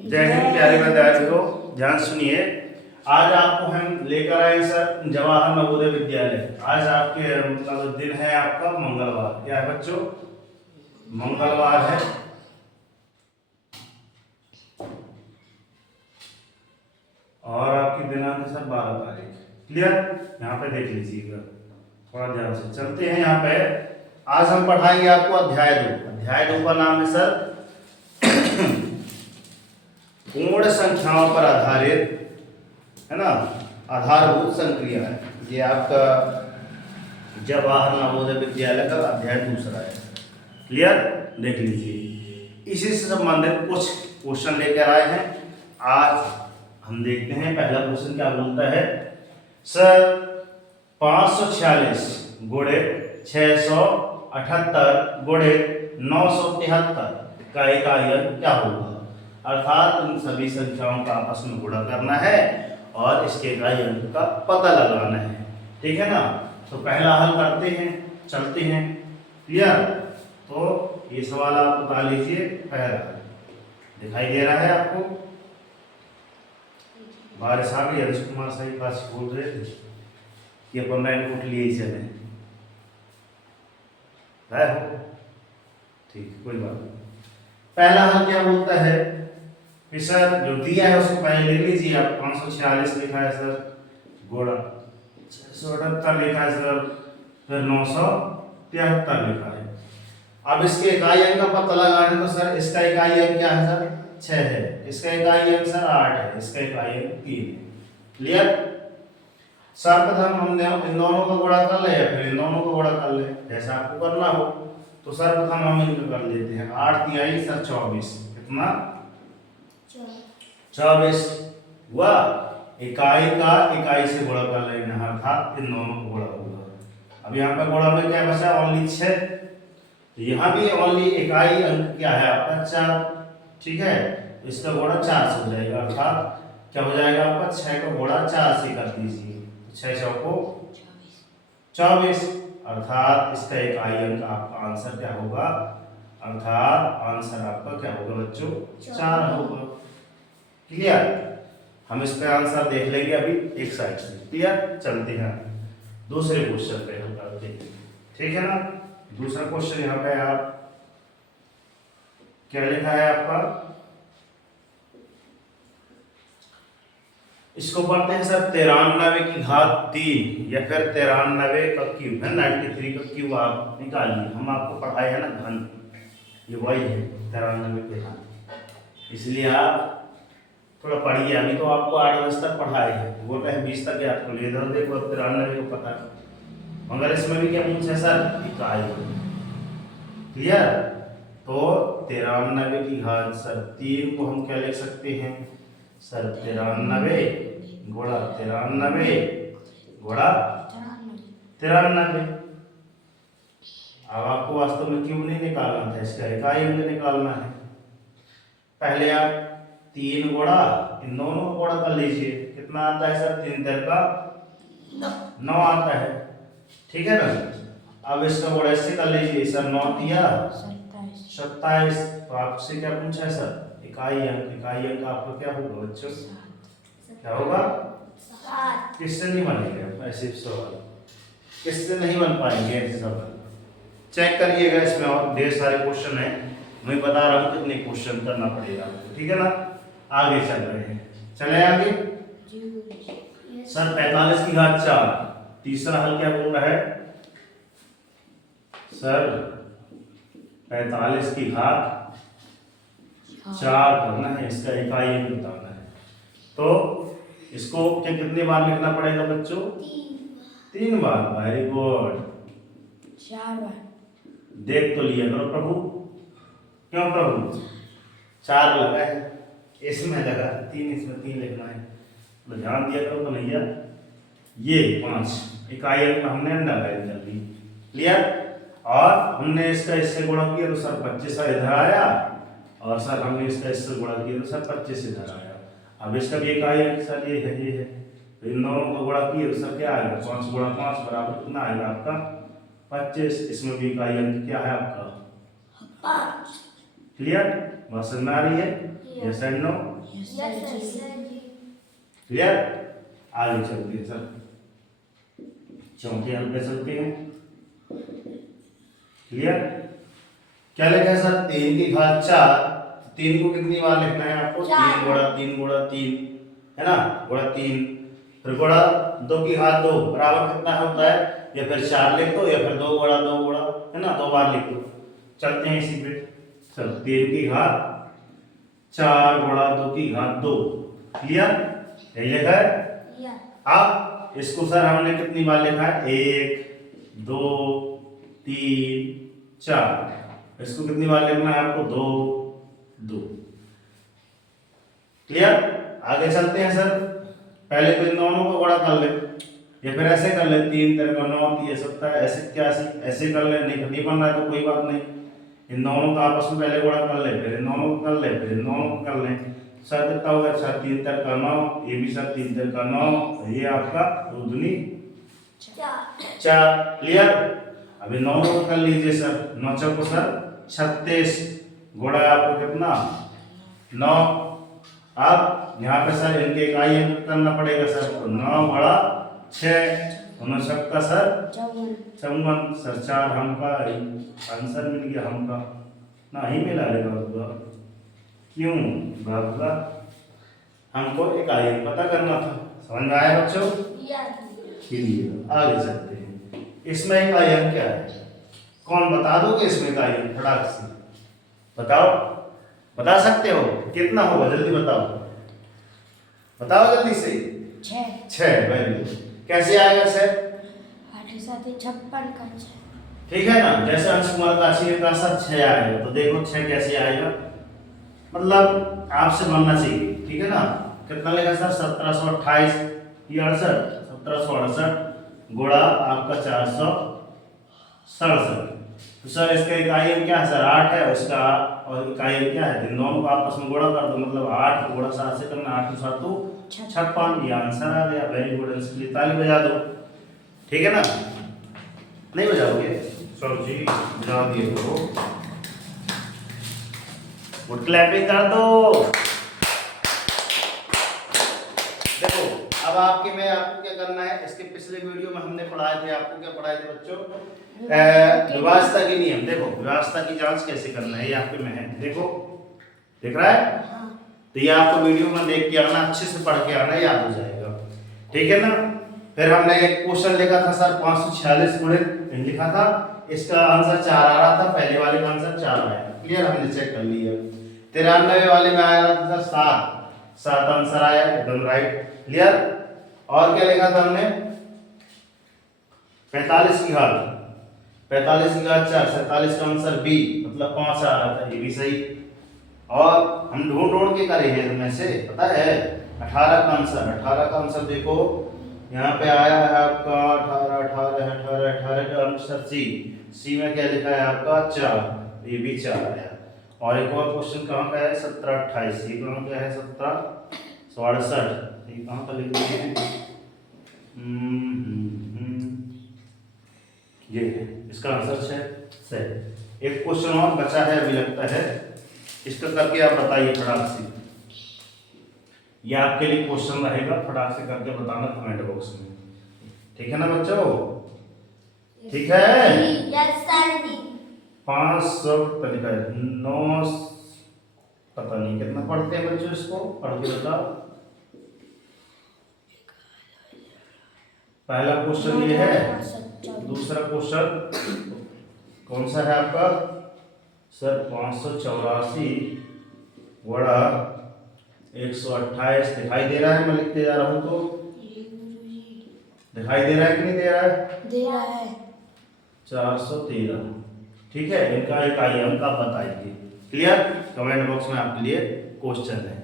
जय हिंद प्यारे विद्यार्थियों, ध्यान सुनिए। आज आपको हम लेकर आए सर जवाहर नवोदय विद्यालय। आज आपके मतलब दिन है आपका मंगलवार। क्या है बच्चों? मंगलवार है। और आपकी दिनांक सर 12 तारीख। क्लियर? यहाँ पे देख लीजिएगा, थोड़ा ध्यान से चलते हैं। यहाँ पे आज हम पढ़ाएंगे आपको अध्याय 2। अध्याय 2 का नाम है सर पूर्ण संख्याओं पर आधारित, है ना, आधारभूत संक्रियाएं। ये आपका जवाहर नवोदय विद्यालय का अध्याय 2 है। क्लियर? देख लीजिए, इसी से संबंधित कुछ क्वेश्चन लेकर आए हैं। आज हम देखते हैं पहला क्वेश्चन क्या बोलता है। सर 546 गुणे 678 गुणे 973 का इकाई क्या होगा? अर्थात इन सभी संख्याओं का आपस में गुणा करना है और इसके इकाई अंक का पता लगाना है। ठीक है ना? तो पहला हल करते हैं, चलते हैं। क्लियर? तो ये सवाल आप बता लीजिए। पहला दिखाई दे रहा है आपको? बारिश आ गई। हरीश कुमार साहब पास बोल रहे थे कि अपन रेनकोट लिए चले हो। ठीक, कोई बात नहीं। पहला हल क्या बोलता है कि सर जो दिया है उसको पहले ले लीजिए आप। 546 लिखा है सर, गुणा 678 लिखा है सर, फिर 973 लिखा है। अब इसके इकाई अंक का पता लगाना है तो सर इसका इकाई अंक क्या है सर? 6 है। इसका इकाई अंक सर 8 है। इसका इकाई अंक 3 है। क्लियर? सर्वप्रथम हमने इन दोनों का गुणा कर लिया, फिर इन दोनों का गुणा कर ले, जैसा आपको करना हो। तो सर्वप्रथम हम इनका कर लेते हैं। 8 तिहाई सर 24। कितना? 24 हुआ। इकाई का इकाई से गुणा कर लेना, अर्थात इन दोनों को गुणा होगा। अब यहाँ पर गुणा में क्या बचा? ओनली 6। तो यहाँ भी ओनली इकाई अंक क्या है आपका? 4। ठीक है, तो इसका गुणा 4 से हो जाएगा। अर्थात क्या हो जाएगा आपका? 6 का गुणा 4 से कर दीजिए। 6 चौको 24। अर्थात इसका इकाई अंक आपका आंसर क्या होगा? अर्थात आंसर आपका क्या होगा बच्चों? 4 होगा। क्लियर? हम इसका आंसर देख लेंगे अभी एक साइड से। क्लियर? चलते हैं दूसरे क्वेश्चन पे हम करते हैं। ठीक है ना? दूसरा क्वेश्चन यहाँ पे आप क्या लिखा है आपका? इसको पढ़ते हैं सर 93 की घात 3 या फिर 93 का क्यूब है। 93 का क्यूब आप निकालिए। हम आपको पढ़ाए है ना घन, ये वही है 93 के घन। इसलिए आप थोड़ा पढ़िए। अभी तो आपको 8 तक पढ़ाए हैं, बोल रहे हैं 20 तक याद कर लिए। इधर देखो 93 को पता, मगर इसमें भी क्या पूछा सर? इकाई। क्लियर? तो 93 की घात सर 3 को हम क्या लिख सकते हैं सर? 93 गुणा 93 गुणा 93। अब आपको वास्तव में क्यों नहीं निकालना था, इसका इकाई अंक निकालना है। पहले आप 3 गुणा इन दोनों को गुणा कर लीजिए। कितना आता है सर? 3 3 का 9 आता है। ठीक है ना? अब इसका गुणा इससे कर लीजिए सर। 9 तिया 27। तो आपसे क्या पूछा है सर? इकाई अंक। इकाई अंक आपका क्या होगा बच्चों? क्या होगा? 7। किससे नहीं बनेगा ऐसे सवाल? किससे नहीं बन पाएंगे ऐसे सवाल? चेक करिएगा, इसमें और ढेर सारे क्वेश्चन हैं। मैं बता रहा हूँ कितने क्वेश्चन करना पड़ेगा। ठीक है ना? आगे चल रहे हैं, चले आगे। सर 45 की घात 4। तीसरा हल क्या बोल रहा है सर? 45 की घात 4 करना है, इसका इकाई अंक बताना है। तो इसको क्या कितने बार लिखना पड़ेगा बच्चों? 3 बार। Very good. 4 बार। देख तो लिया करो प्रभु। क्यों प्रभु? 4 लगा है, इसमें लगा 3, इसमें 3 लिखना है। तो ध्यान दिया करो कन्हैया। ये 5 इकाई अंक हमने अंडरलाइन कर दी। क्लियर? और हमने इसका इससे गुणा किया तो सर 25 इधर आया, और सर हमने इसका इससे गुणा किया तो सर 25 इधर आया। अब इसका भी इकाई अंक सर ये है। तो इन दोनों को गुणा किए तो सर क्या आएगा? 5 गुणा 5 बराबर कितना आएगा आपका? 25। इसमें भी इकाई अंक क्या है आपका? 5। क्लियर? बात समझ में आ रही है? Yes and no? Yes yes sir sir जी। क्लियर। आगे चलते हैं सर, चौथे अंक पे चलते हैं। क्लियर। क्या लिखा है सर, 3 की घात 4। 3 को कितनी बार लिखना है आपको, 3 गुणा 3 गुणा 3 है ना, गुणा 3, फिर गुणा 2 की घात 2 बराबर कितना होता है, या फिर 4 लिख दो या फिर 2 गुणा 2 गुणा, है ना, 2 बार लिख दो। चलते हैं इसी पे। चलो 3 की घात 4 गुणा 2 की घात 2। क्लियर, यही लिखा है। या अब इसको सर हमने कितनी बार लिखा है, 1 2 3 4। इसको कितनी बार लिखना है आपको, 2 2। क्लियर। आगे चलते हैं सर, पहले तो इन दोनों को गुणा कर ले, या फिर ऐसे कर ले, 3 3 का 9 3 7 ऐसे 81 ऐसे कर ले। नहीं बनना है तो कोई बात नहीं, इन दोनों का आपस में पहले गुणा कर ले, फिर इन दोनों को कर ले, फिर इन दोनों को कर ले। सर कितना होगा, सर 3 3 का 9, ये भी सर 3 3 का 9, ये आपका 2 दूनी 4। क्लियर। अभी 9 को कर लीजिए सर, 9 चौको सर 36 गुणा आपको कितना 9। अब यहाँ पे सर इनके इकाई अंक करना पड़ेगा सर, तो 9 बड़ा 6 59 सर 54 सर 4 हमका आंसर मिल गया, हमका ना ही मिला रे बाबूआ, क्यों बाबूआ, हमको इकाई अंक पता करना था। समझ में आया बच्चों। या चलिए आगे चलते हैं। इसमें इकाई अंक क्या है, कौन बता दोगे इसमें इकाई अंक, फटाक से बताओ, बता सकते हो, कितना होगा जल्दी बताओ, बताओ जल्दी से। 6। Very good. कैसे आएगा 6, 8 7 56 का 6। ठीक है ना, जैसे अंश कुमार काशी ने कहा सर 6 आएगा, तो देखो 6 कैसे आएगा, मतलब आपसे बनना चाहिए, ठीक है ना। कितना लेगा सर, 1728 ये 68 1768 गुणा आपका 467। तो सर इसका इकाई अंक क्या है सर, 8 है, उसका और इकाई अंक क्या है, इन दोनों को आपस में गुणा कर दो, मतलब 8 को गुणा 7 से करना, 8 को 7 56, ये आंसर आ गया। वेरी गुड, इसके लिए ताली बजा दो, ठीक है ना। नहीं बजाओगे, चलो जी बजा दिए तो गुड, क्लैपिंग कर दो। देखो अब आपको क्या करना है, इसके पिछले वीडियो में हमने पढ़ाए थे, आपको क्या पढ़ाए थे बच्चों, विभाज्यता के नियम। देखो विभाज्यता की जांच कैसे करना है, ये आपके में है, देखो दिख रहा है। तो ये आपको वीडियो में देख के आना, अच्छे से पढ़ के आना, याद हो जाएगा, ठीक है ना। फिर हमने एक क्वेश्चन लिखा था सर 546 गुणित लिखा था, इसका आंसर 4 आ रहा था, पहले वाले का आंसर 4 आया। क्लियर, हमने चेक कर लिया। 93 वाले में आया था सर 7 आंसर आया, एकदम राइट। क्लियर। और क्या लिखा था हमने, 45 की घात 4, 47 का आंसर बी, मतलब 5 आ रहा था, ये भी सही। और हम ढूंढ के करे हैं इनमें से, पता है 18 का आंसर देखो, यहाँ पे आया है आपका 18 का आंसर सी में क्या लिखा है आपका 4, ये भी 4 आया। और एक और क्वेश्चन कहाँ का है, 17 28, ये कहाँ का है, 17 67, ये कहाँ का लिख दिए, ये है, इसका आंसर 6 है। एक क्वेश्चन और बचा है अभी लगता है, इसका करके आप बताइए फटाक से, ये आपके लिए क्वेश्चन रहेगा, फटाक से करके बताना कमेंट बॉक्स में, ठीक है ना बच्चों, ठीक है। यस सर जी। 500 तरीका है, 9 पता नहीं कितना पढ़ते हैं बच्चों, इसको पढ़ के बताओ। पहला क्वेश्चन ये है, दूसरा क्वेश्चन कौन सा है आपका सर, 584 गुणा 128 दिखाई दे रहा है, मैं लिखते जा रहा हूं तो दिखाई दे रहा है कि नहीं दे रहा है, दे रहा है 413, ठीक है। इनका इकाई अंक आप बताइए। क्लियर, कमेंट बॉक्स में आपके लिए क्वेश्चन है।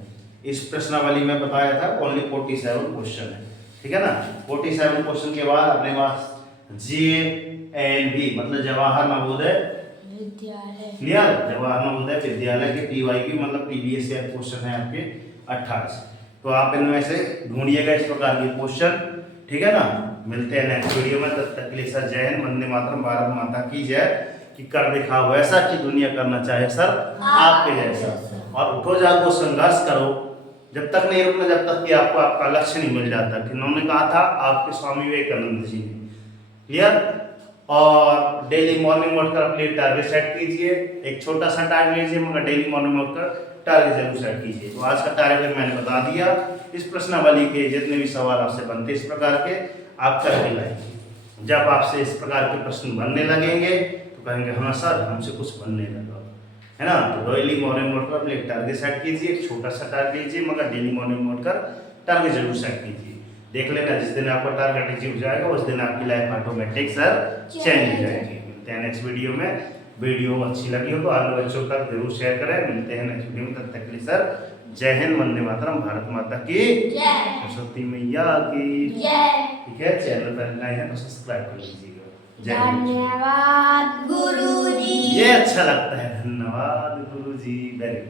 इस प्रश्नावली में बताया था ओनली 47 क्वेश्चन है, ठीक है ना। 47 क्वेश्चन के बाद अपने पास JNV मतलब जवाहर नवोदय विद्यालय, क्लियर, जवाहर नवोदय विद्यालय के PYQ मतलब प्रीवियस ईयर क्वेश्चन है आपके 28। तो आप इनमें से ढूंढिएगा इस प्रकार के क्वेश्चन, ठीक है ना। मिलते हैं नेक्स्ट वीडियो में, तब तक के लिए सर जय हिंद, वंदे मातरम, भारत माता की जय। कि कर दिखाओ वैसा कि दुनिया करना चाहे सर आपके जैसा, और उठो जागो संघर्ष करो, जब तक नहीं रुकना जब तक कि आपको आपका लक्ष्य नहीं मिल जाता। किन्होंने कहा था? आपके स्वामी विवेकानंद जी ने। क्लियर? और डेली मॉर्निंग उठकर अपने टारगेट सेट कीजिए। एक छोटा सा टारगेट लीजिए मगर डेली मॉर्निंग उठकर टारगेट जरूर सेट कीजिए। तो आज का टारगेट मैंने बता दिया। इस प्रश्नावली के जितने भी सवाल आपसे बनते इस प्रकार के आप करके लाएंगे। जब आपसे इस प्रकार के प्रश्न बनने लगेंगे तो कहेंगे हाँ सर हमसे कुछ बनने लगा, है ना। तो डेली मॉर्निंग उठकर अपने एक टारगेट सेट कीजिए। एक छोटा सा टारगेट लीजिए मगर डेली मॉर्निंग उठकर टारगेट जरूर सेट कीजिए। देख लेना जिस दिन आपका टारगेट अचीव हो जाएगा उस दिन आपकी लाइफ ऑटोमेटिक सर चेंज हो जाएगी। मिलते हैं नेक्स्ट वीडियो में। वीडियो अच्छी लगी हो तो अन्य बच्चों तक जरूर शेयर करें। मिलते हैं नेक्स्ट वीडियो में, तब तक के लिए सर जय हिंद, वंदे मातरम, भारत माता की जय, सरस्वती मैया की जय। ठीक है। चैनल पर नए हैं तो सब्सक्राइब कर लीजिएगा। जय हिंद। धन्यवाद गुरुजी। ये अच्छा लगता है, धन्यवाद गुरुजी। Very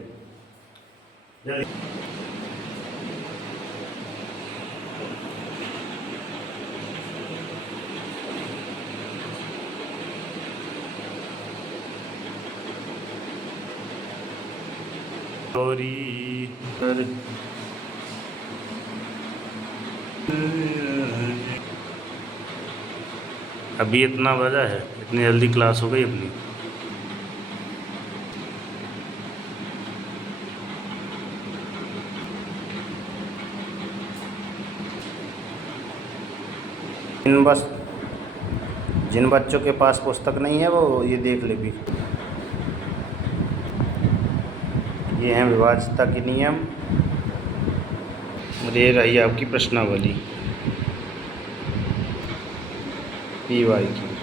good. जल्दी अभी इतना बजा है, इतनी जल्दी क्लास हो गई अपनी। जिन बच्चों के पास पुस्तक नहीं है वो ये देख ले भी। ये हैं विभाज्यता के नियम और ये रही आपकी प्रश्नावली PY की।